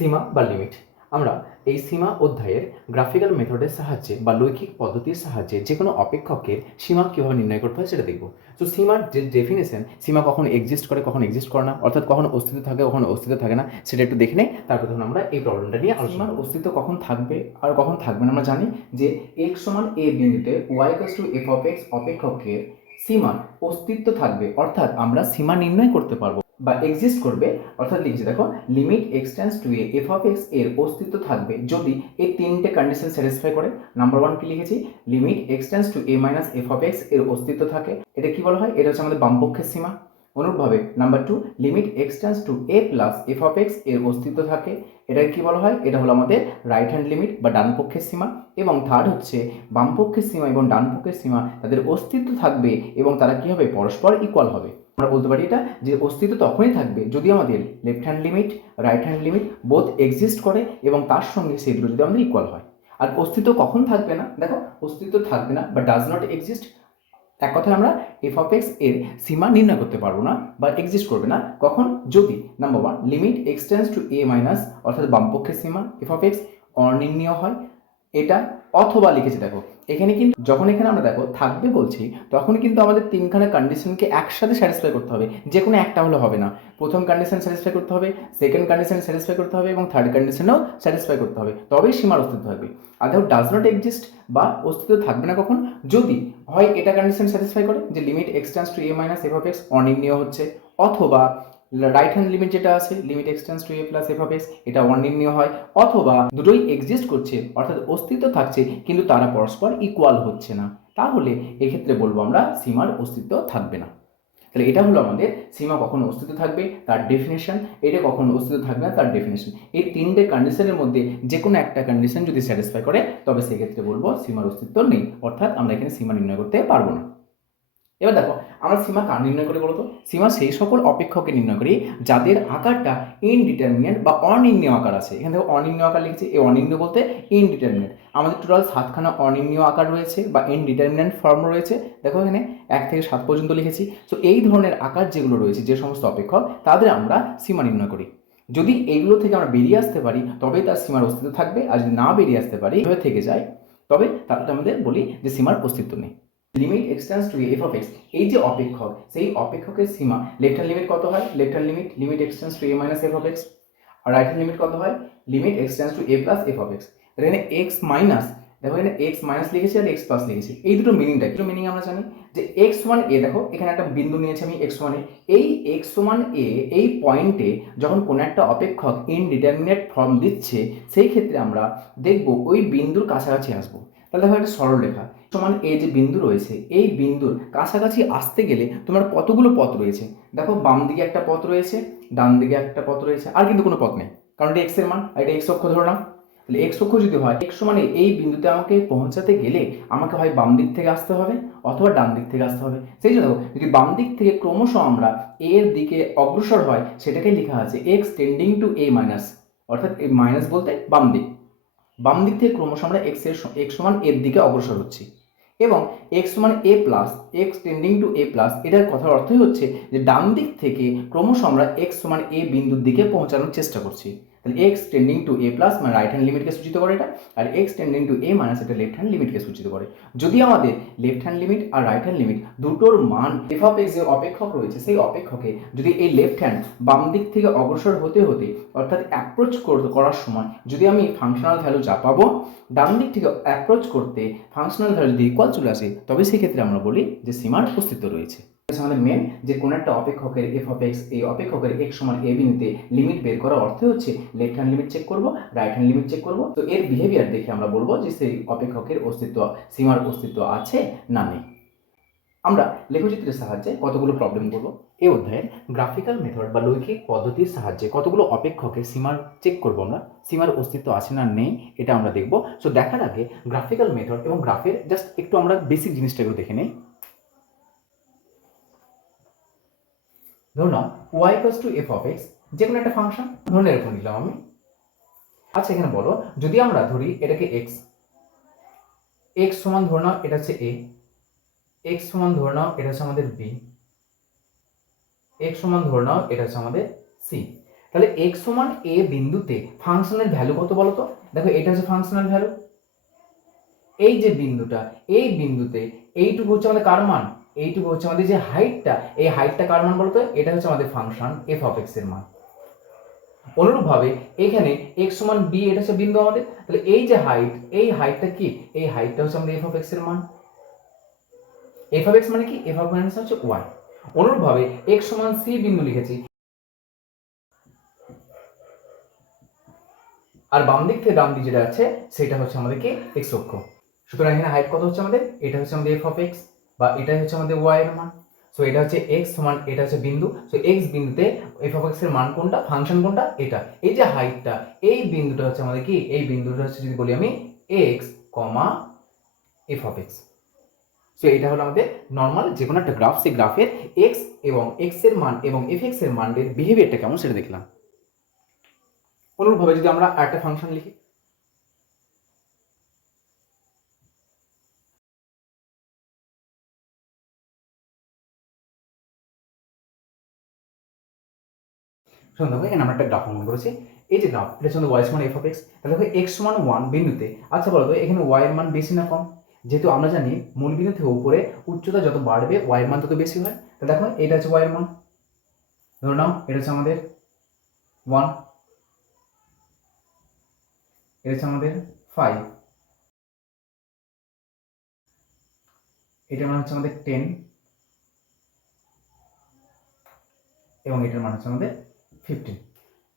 সীমা বা লিমিট আমরা এই সীমা অধ্যায়ের গ্রাফিক্যাল মেথডের সাহায্যে বা লৈখিক পদ্ধতির সাহায্যে যে কোনো অপেক্ষকের সীমা কীভাবে নির্ণয় করতে হয় সেটা দেখব। তো সীমার যে ডেফিনেশন সীমা কখন এক্সিস্ট করে, কখন এক্সিস্ট করে না, অর্থাৎ কখন অস্তিত্ব থাকে, কখন অস্তিত্ব থাকে না, সেটা একটু দেখে নেই তারপর তখন আমরা এই প্রবলেমটা নিয়ে আলোচনার অস্তিত্ব কখন থাকবে আর কখন থাকবে না, আমরা জানি যে এক্স সমান এ বিন্দুতে y to f of x অপেক্ষকের সীমার অস্তিত্ব থাকবে, অর্থাৎ আমরা সীমা নির্ণয় করতে পারব। বা এক্সিস্ট করবে, অর্থাৎ লিখছি, দেখো limit x tends to a f of এক্সের অস্তিত্ব থাকবে যদি এই তিনটে কন্ডিশন স্যাটিসফাই করে। নাম্বার ওয়ান কি লিখেছি? Limit x tends to a minus f of এক্সের অস্তিত্ব থাকে। এটা কি বলা হয়? এটা হচ্ছে আমাদের বামপক্ষের সীমা। অনুরূপভাবে number two limit x tends to a plus f of এক্সের অস্তিত্ব থাকে। এটা কি বলা হয়? এটা হলো আমাদের রাইট হ্যান্ড লিমিট বা ডান পক্ষের সীমা। এবং থার্ড হচ্ছে, বামপক্ষের সীমা এবং ডান পক্ষের সীমা তাদের অস্তিত্ব থাকবে এবং তারা কি হবে? পরস্পর ইকুয়াল হবে। আমরা বলতে পারি এটা, যে অস্তিত্ব তখনই থাকবে যদি আমাদের left hand limit right hand limit both exist করে এবং তার সঙ্গে সেগুলো যদি আমাদের ইকুয়াল হয়। আর অস্তিত্ব কখন থাকবে না? দেখো, অস্তিত্ব থাকবে না বা ডাজ নট এক্সিস্ট এক কথায় আমরা এফ অফ এক্সের সীমা নির্ণয় করতে পারব না, বা এক্সিস্ট করবে না। কখন? যদি number one limit x tends to a minus অর্থাৎ বামপক্ষের সীমা এফ অফ এক্স অনির্ণীয় হয়। এটা অথবা লিখেছে দেখো এখানে কিন্তু যখন এখানে আমরা দেখো থাকবে বলছি তখন কিন্তু আমাদের তিনখানা কন্ডিশনকে একসাথে স্যাটিসফাই করতে হবে। যে কোনো একটা হলে হবে না। প্রথম কন্ডিশন স্যাটিসফাই করতে হবে সেকেন্ড কন্ডিশন স্যাটিসফাই করতে হবে, এবং থার্ড কন্ডিশনেও স্যাটিসফাই করতে হবে। তবেই সীমার অস্তিত্ব থাকবে। আর দেখো ডাজ নট এক্সিস্ট বা অস্তিত্ব থাকবে না কখন? যদি হয়, এটা কন্ডিশন স্যাটিসফাই করে যে limit x tends to a minus f x অনির্ণীয় হচ্ছে, অথবা রাইট হ্যান্ড লিমিট যেটা আছে limit x tends to a plus f of x এটা অনির্ণীয় হয়, অথবা দুটোই এক্সিস্ট করছে, অর্থাৎ অস্তিত্ব থাকছে, কিন্তু তারা পরস্পর ইকুয়াল হচ্ছে না। তাহলে এক্ষেত্রে বলব আমরা সীমার অস্তিত্ব থাকবে না। তাহলে এটা হলো আমাদের সীমা কখনো অস্তিত্ব থাকবে, তার ডেফিনেশন এটা কখনো অস্তিত্ব থাকবে না, তার ডেফিনেশন এই তিনটে কন্ডিশনের মধ্যে যে কোনো একটা কন্ডিশন যদি স্যাটিসফাই করে, তবে সেক্ষেত্রে বলব সীমার অস্তিত্ব নেই, অর্থাৎ আমরা এখানে সীমা নির্ণয় করতে পারব না। এবার দেখো, আমরা সীমা কার নির্ণয় করি বলতো? সীমা সেই সকল অপেক্ষকে নির্ণয় করি যাদের আকারটা ইনডিটারমিনেট বা অনির্ণীয় আকার আছে। এখানে দেখো অনির্ণীয় আকার লিখেছি, এই অনির্ণীয় বলতে ইনডিটারমিনেট আমাদের টোটাল সাতখানা অনির্ণীয় আকার রয়েছে বা ইনডিটারমিনেন্ট ফর্ম রয়েছে। দেখো এখানে এক থেকে সাত পর্যন্ত লিখেছি। তো এই ধরনের আকার যেগুলো রয়েছে, যে সমস্ত অপেক্ষক, তাদের আমরা সীমা নির্ণয় করি। যদি এইগুলো থেকে আমরা বেরিয়ে আসতে পারি তবেই তার সীমার অস্তিত্ব থাকবে। আর যদি না বেরিয়ে আসতে পারি থেকে যায়, তবে তাহলে আমাদের বলি যে সীমার অস্তিত্ব নেই। Limit x tends to F of X এই যে অপেক্ষক, সেই অপেক্ষকের সীমা লেফট হ্যান্ড লিমিট কত হয়? Left hand limit limit x tends to a minus f of x R right hand limit কত হয়? Limit x tends to a plus f of x এখানে এক্স মাইনাস দেখো এখানে এক্স মাইনাস লিখেছি আর x plus লিখেছি। এই দুটো মিনিংটা দুটো মিনিং আমরা জানি যে এক্স ওয়ান এ দেখো, এখানে একটা বিন্দু নিয়েছি আমি এক্স ওয়ান এ এই এক্স ওয়ান এ এই পয়েন্টে যখন কোনো একটা অপেক্ষক ইনডিটারমিনেট ফর্ম দিচ্ছে, সেই ক্ষেত্রে আমরা দেখব ওই বিন্দুর কাছাকাছি আসব। তাহলে দেখো একটা সরলরেখা। সমান এই যে বিন্দু রয়েছে, এই বিন্দুর কাছাকাছি আসতে গেলে তোমার কতগুলো পথ রয়েছে? দেখো, বাম দিকে একটা পথ রয়েছে, ডান দিকে একটা পথ রয়েছে, আর কিন্তু কোনো পথ নেই। কারণ এটা এক্সের মান, আর এটা এক্স অক্ষ ধরলাম তাহলে এক্স অক্ষ যদি হয় এক্স মানে এই বিন্দুতে আমাকে পৌঁছাতে গেলে আমাকে হয় বাম দিক থেকে আসতে হবে অথবা ডান দিক থেকে আসতে হবে। সেই জন্য যদি বাম দিক থেকে ক্রমশ আমরা এর দিকে অগ্রসর হয়, সেটাকে লেখা আছে x tending to a minus অর্থাৎ এই মাইনাস বলতে বাম দিক। বাম দিক থেকে ক্রমশ আমরা এক্সের এক্স সমান এর দিকে অগ্রসর হচ্ছি। এবং এক্স সমান a plus x tending to a plus এটার কথার অর্থই হচ্ছে যে ডান দিক থেকে ক্রমশ আমরা এক্স সমান এ বিন্দুর দিকে পৌঁছানোর চেষ্টা করছি। তাহলে x tending to a plus মানে রাইট হ্যান্ড লিমিটকে সূচিত করে এটা, আর x tending to a minus এটা লেফট হ্যান্ড লিমিটকে সূচিত করে। যদি আমাদের লেফট হ্যান্ড লিমিট আর রাইট হ্যান্ড লিমিট দুটোর মান এফ অফ এক্স যে অপেক্ষক রয়েছে, সেই অপেক্ষকে যদি এই লেফট হ্যান্ড বাম দিক থেকে অগ্রসর হতে হতে অর্থাৎ অ্যাপ্রোচ করার সময় যদি আমি ফাংশনাল ভ্যালু যা পাবো ডান দিক থেকে অ্যাপ্রোচ করতে ফাংশনাল ভ্যালু যদি ইকুয়াল চলে আসে, তবে সেক্ষেত্রে আমরা বলি যে সীমার অস্তিত্ব রয়েছে। আমাদের মেন যে কোনো একটা অপেক্ষকের এফ অফ এক্স এই অপেক্ষকের এক্স সমান এ বিন্দুতে লিমিট বের করার অর্থ হচ্ছে লেফট হ্যান্ড লিমিট চেক করব রাইট হ্যান্ড লিমিট চেক করব। তো এর বিহেভিয়ার দেখে আমরা বলব যে সেই অপেক্ষকের অস্তিত্ব, সীমার অস্তিত্ব আছে না নেই। আমরা লেখচিত্রের সাহায্যে কতগুলো প্রবলেম করব? এই অধ্যায়ের গ্রাফিক্যাল মেথড বা লৈখিক পদ্ধতির সাহায্যে কতগুলো অপেক্ষকে সীমার চেক করব আমরা, সীমার অস্তিত্ব আছে না নেই এটা আমরা দেখব। সো দেখার আগে গ্রাফিক্যাল মেথড এবং গ্রাফের জাস্ট একটু আমরা বেসিক জিনিসটা একটু দেখে নেই। ধরুন y equals to f of x যে কোনো একটা ফাংশন ধরুন এরকম নিলাম আমি। আচ্ছা এখানে বলো, যদি আমরা ধরি এটাকে এক্স এক্স সমান ধরে নাও, এটা হচ্ছে এ এক্স সমান ধরে নাও, এটা হচ্ছে আমাদের বি এক্স সমান ধরে নাও, এটা হচ্ছে আমাদের সি তাহলে এক্স সমান এ বিন্দুতে ফাংশনের ভ্যালু কত বলো তো? দেখো, এটা হচ্ছে ফাংশনাল ভ্যালু এই যে বিন্দুটা, এই বিন্দুতে এইটুকু হচ্ছে আমাদের কার মান? এইটুকু হচ্ছে আমাদের যে হাইটটা, এই হাইটটা কার মান বলতো? এটা হচ্ছে আমাদের ফাংশন এফ অফ এক্সের মান। অনুরূপভাবে এখানে এক্স সমান বি এটা হচ্ছে বিন্দু আমাদের। তাহলে এই যে হাইট, এই হাইটটা কি? এই হাইটটা হচ্ছে আমাদের এফ অফ এক্সের মান। এফ অফ এক্স মানে কি? এফ অফ এক্স হচ্ছে ওয়াই অনুরূপভাবে এক্স সমান সি বিন্দু লিখেছি। আর বাম দিক থেকে ডান দিক যেটা আছে, সেটা হচ্ছে আমাদের কি? এক্স অক্ষ। সুতরাং এখানে হাইট কত হচ্ছে আমাদের? এটা হচ্ছে আমাদের এফ অফ এক্স বা এটাই হচ্ছে আমাদের ওয়াই এর মান। সো এটা হচ্ছে এক্স সমান, এটা হচ্ছে বিন্দু। সো এক্স বিন্দুতে এফ অফ এক্সের মান কোনটা? ফাংশন কোনটা? এটা। এই যে হাইটটা এই বিন্দুটা হচ্ছে আমাদের কি? এই বিন্দুটা হচ্ছে যদি বলি আমি x comma f of x so এটা হলো আমাদের নর্মাল যে কোনো একটা গ্রাফ সেই গ্রাফের এক্স এবং এক্সের মান এবং এফ এক্সের মানের বিহেভিয়ারটা কেমন সেটা দেখলাম। অনুরূপভাবে যদি আমরা একটা ফাংশন লিখি শোনো দেখো, এখানে আমরা একটা গ্রাফ অঙ্কন করেছি। এই যে গ্রাফ এটা হচ্ছে ওয়াই সমান এফ অফ এক্স তাহলে দেখো এক্স সমান ওয়ান বিন্দুতে আচ্ছা বলো এখানে ওয়াই মান বেশি না কম? যেহেতু আমরা জানি, মূল বিন্দু থেকে উপরে উচ্চতা যত বাড়বে ওয়াই এর মান তত বেশি হয়। তো দেখো, এটা হচ্ছে ওয়াই মান। ধরে নাও, এটা হচ্ছে আমাদের ওয়ান এটা হচ্ছে আমাদের ফাইভ এটার মান হচ্ছে আমাদের টেন এবং এটার মান হচ্ছে আমাদের ফিফটিন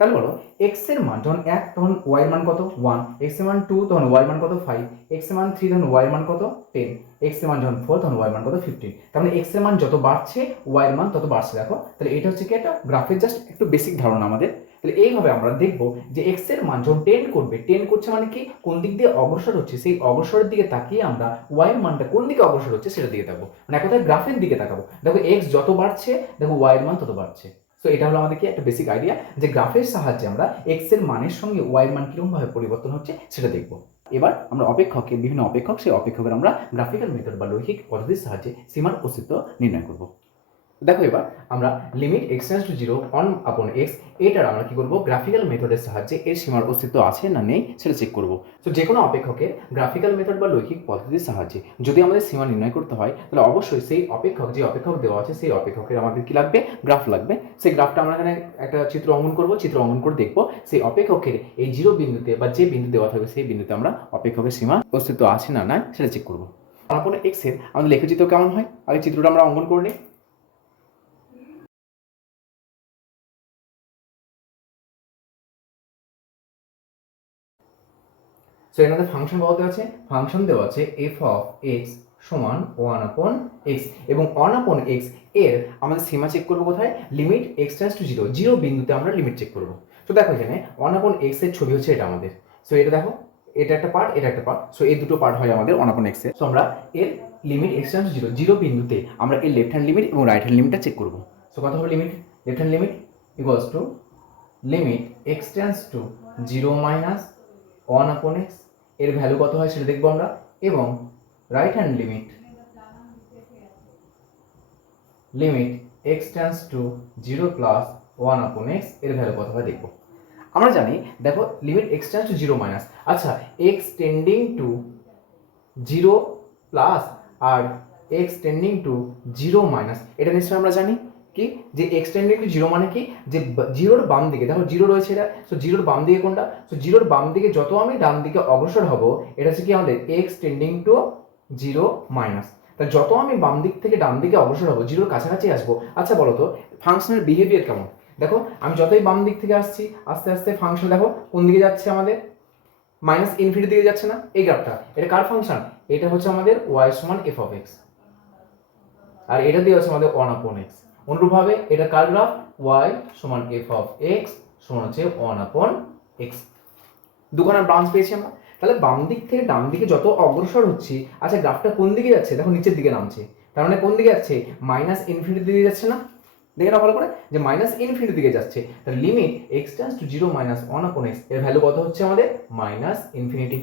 তাহলে বলো এক্সের মান যখন এক তখন ওয়াই মান কত ওয়ান এক্সের মান টু তখন ওয়াই মান কত ফাইভ এক্সের মান থ্রি তখন ওয়াই মান কত টেন এক্সের মান যখন ফোর তখন ওয়াই মান কত ফিফটিন তার মানে এক্সের মান যত বাড়ছে ওয়াই এর মান তত বাড়ছে দেখো তাহলে এটা হচ্ছে কি একটা গ্রাফের জাস্ট একটু বেসিক ধারণা আমাদের তাহলে এইভাবে আমরা দেখব যে এক্সের মান যখন টেন করবে টেন করছে মানে কি কোন দিক দিয়ে অগ্রসর হচ্ছে সেই অগ্রসরের দিকে তাকিয়ে আমরা ওয়াই এর মানটা কোন দিকে অগ্রসর হচ্ছে সেটা দিকে তাকাবো মানে এক কথায় গ্রাফের দিকে তাকাবো দেখো এক্স যত বাড়ছে দেখো ওয়াই এর মান তত বাড়ছে সো এটা হলো আমাদের কি? একটা বেসিক আইডিয়া যে গ্রাফের সাহায্যে আমরা এক্সের মানের সঙ্গে ওয়াই মান কীরকমভাবে পরিবর্তন হচ্ছে সেটা দেখব। এবার আমরা অপেক্ষককে বিভিন্ন অপেক্ষক, সেই অপেক্ষকের আমরা গ্রাফিক্যাল মেথড বা লৌহিক পদ্ধতির সাহায্যে সীমার অস্তিত্ব নির্ণয় করব। দেখো এবার, আমরা limit x tends to zero on upon x এটার আমরা কি করব? গ্রাফিক্যাল মেথডের সাহায্যে এর সীমার অস্তিত্ব আছে না নেই সেটা চেক করব। তো যে কোনো অপেক্ষকের গ্রাফিক্যাল মেথড বা লৈখিক পদ্ধতির সাহায্যে যদি আমাদের সীমা নির্ণয় করতে হয়, তাহলে অবশ্যই সেই অপেক্ষক, যে অপেক্ষক দেওয়া আছে সেই অপেক্ষকের আমাদের কি লাগবে? গ্রাফ লাগবে। সেই গ্রাফটা আমরা এখানে একটা চিত্র অঙ্কন করব, চিত্র অঙ্কন করে দেখব সেই অপেক্ষকের এই জিরো বিন্দুতে বা যে বিন্দু দেওয়া থাকবে সেই বিন্দুতে আমরা অপেক্ষকের সীমা অস্তিত্ব আছে না নাই সেটা চেক করব। তারপরে এক্সের আমাদের লেখচিত্র কেমন হয়? আগে চিত্রটা আমরা অঙ্কন করে নিই। সো মধ্যে ফাংশন দেওয়া আছে? ফাংশন দেওয়া আছে এফ অফ এক্স সমান ওয়ান আপন এক্স এবং ওয়ান আপন এক্সের আমাদের সীমা চেক করব কোথায়? Limit x tends to zero zero বিন্দুতে আমরা লিমিট চেক করব। তো দেখো এখানে ওয়ান আপন এক্সের ছবি হচ্ছে এটা আমাদের। সো এটা দেখো, এটা একটা পার্ট এটা একটা পার্ট সো এই দুটো পার্ট হয় আমাদের ওয়ান আপন এর। সো আমরা এর limit x tends to zero zero বিন্দুতে আমরা এর লেফট হ্যান্ড লিমিট এবং রাইট হ্যান্ড লিমিটটা চেক করব। সো কত হবে limit left hand limit equals to limit x tends to zero minus one upon এক্সের ভ্যালু কত হয় সেটা দেখব আমরা, এবং right hand limit limit x tends to zero plus one upon এক্সের ভ্যালু কত হয় দেখব। আমরা জানি, দেখো limit x tends to zero minus আচ্ছা x tending to zero plus R x tending to zero minus এটা নিশ্চয়ই আমরা জানি? কি? যে এক্সটেন্ডিং টু জিরো মানে কি? যে জিরোর বাম দিকে, দেখো জিরো রয়েছে এটা সো জিরোর বাম দিকে কোনটা? সো জিরোর বাম দিকে যত আমি ডান দিকে অগ্রসর হব, এটা হচ্ছে কি আমাদের x tending to zero minus তা যত আমি বাম দিক থেকে ডান দিকে অগ্রসর হব জিরোর কাছাকাছি আসব আচ্ছা বলো তো ফাংশনের বিহেভিয়ার কেমন? দেখো, আমি যতই বাম দিক থেকে আসছি, আস্তে আস্তে ফাংশন দেখো, কোন দিকে যাচ্ছে আমাদের? মাইনাস ইনফিনিটি দিকে যাচ্ছে না? এই গ্রাফটা এটা কার ফাংশন এটা হচ্ছে আমাদের ওয়াই সমান এফ অফ এক্স আর এটা দিয়ে হচ্ছে আমাদের ওয়ান আপন এক্স অনুরূপভাবে এটা কার গ্রাফ? ওয়াই সমান এফ অফ এক্স সমান হচ্ছে ওয়ান আপন এক্স দুখানা ব্রাঞ্চ পেয়েছি আমরা। তাহলে বাম দিক থেকে ডান দিকে যত অগ্রসর হচ্ছি আচ্ছা গ্রাফটা কোন দিকে যাচ্ছে? দেখো নিচের দিকে নামছে। তার মানে কোন দিকে যাচ্ছে? মাইনাস ইনফিনিটি দিকে যাচ্ছে না? দেখে না ভালো করে। যে মাইনাস ইনফিনিটি দিকে যাচ্ছে, তাহলে limit x to zero minus one upon এক্সের ভ্যালু কত হচ্ছে আমাদের? মাইনাস ইনফিনিটি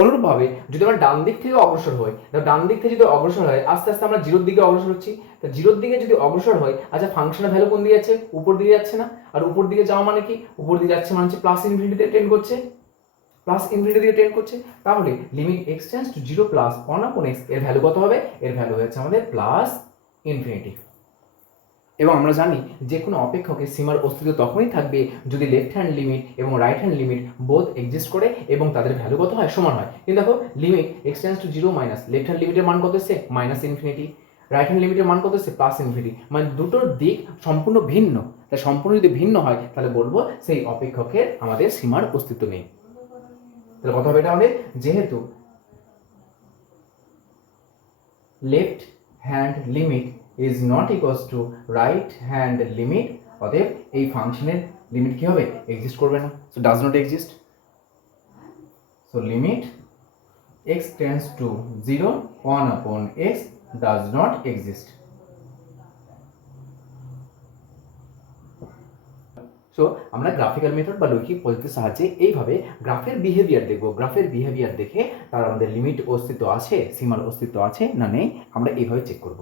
অনুরূপভাবে যদি আমরা ডান দিক থেকে অগ্রসর হই ডান দিক থেকে যদি অগ্রসর হয়, আস্তে আস্তে আমরা জিরোর দিকে অগ্রসর হচ্ছি। তা জিরোর দিকে যদি অগ্রসর হয় আচ্ছা ফাংশনের ভ্যালু কোন দিকে যাচ্ছে? উপর দিকে যাচ্ছে না। আর উপর দিকে যাওয়া মানে কি? উপর দিকে যাচ্ছে মানে হচ্ছে প্লাস ইনফিনিটিতে টেন্ড করছে। প্লাস ইনফিনিটি দিকে টেন্ড করছে। তাহলে limit x tends to zero plus one upon এক্সের ভ্যালু কত হবে? এর ভ্যালু হচ্ছে আমাদের প্লাস ইনফিনিটি এবং আমরা জানি যে কোনো অপেক্ষকের সীমার অস্তিত্ব তখনই থাকবে যদি লেফট হ্যান্ড লিমিট এবং রাইট হ্যান্ড লিমিট বোধ এক্সিস্ট করে এবং তাদের ভ্যালু কত হয়? সমান হয়। কিন্তু দেখো limit x tends to zero minus left hand লিমিটের মান কত এসছে? মাইনাস ইনফিনিটি রাইট হ্যান্ড লিমিটের মান কত এসছে? প্লাস ইনফিনিটি মানে দুটোর দিক সম্পূর্ণ ভিন্ন। তাই সম্পূর্ণ যদি ভিন্ন হয়, তাহলে বলব সেই অপেক্ষকের আমাদের সীমার অস্তিত্ব নেই। তাহলে কথা হবে এটা আমাদের? যেহেতু left hand limit is not equals to right hand limit অতএব এই ফাংশনের লিমিট কি হবে? এক্সিস্ট করবে না। So does not exist so limit x tends to zero one upon x does not exist so আমরা গ্রাফিক্যাল মেথড বা লৈখিক পদ্ধতির সাহায্যে এইভাবে গ্রাফের বিহেভিয়ার দেখব। গ্রাফের বিহেভিয়ার দেখে তার আমাদের লিমিট অস্তিত্ব আছে, সীমার অস্তিত্ব আছে না নেই, আমরা এইভাবে চেক করব।